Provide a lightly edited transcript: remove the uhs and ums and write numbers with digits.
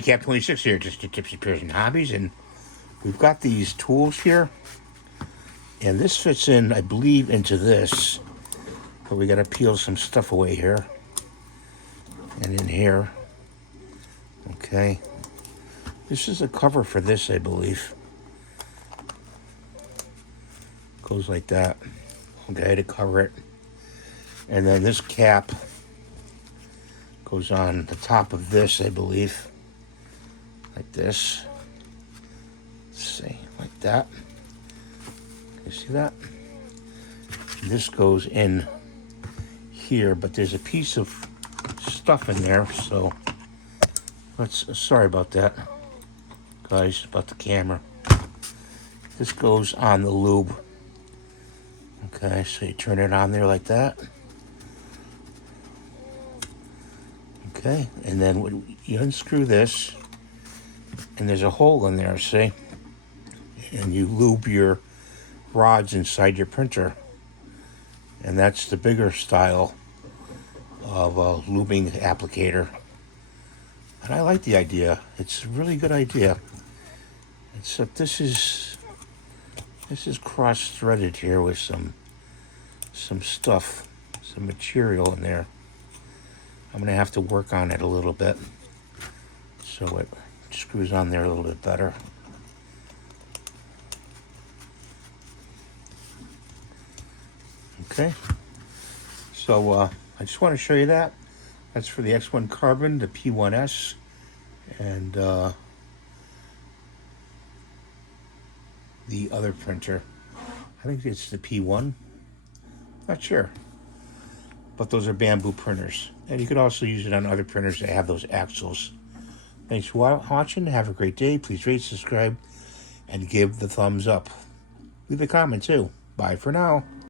Cap 26 here, just to Tipsy Pearson Hobbies, and we've got these tools here, and this fits in, I believe, into this, but we got to peel some stuff away here and in here. Okay, this is a cover for this, I believe. Goes like that, okay, to cover it, and then this cap goes on the top of this, I believe. Like this. Let's see, like that. You see that? This goes in here, but there's a piece of stuff in there, so sorry about that, guys, about the camera. This goes on the lube. Okay, so you turn it on there like that. Okay, and then you unscrew this, and there's a hole in there, see? And you lube your rods inside your printer. And that's the bigger style of a lubing applicator. And I like the idea. It's a really good idea. Except this is cross-threaded here with some stuff, some material in there. I'm gonna have to work on it a little bit so it screws on there a little bit better. Okay, so I just want to show you that. That's for the X1carbon, the P1S, and the other printer. I think it's the P1. Not sure. But those are bamboo printers. And you could also use it on other printers that have those axles. Thanks for watching. Have a great day. Please rate, subscribe, and give the thumbs up. Leave a comment too. Bye for now.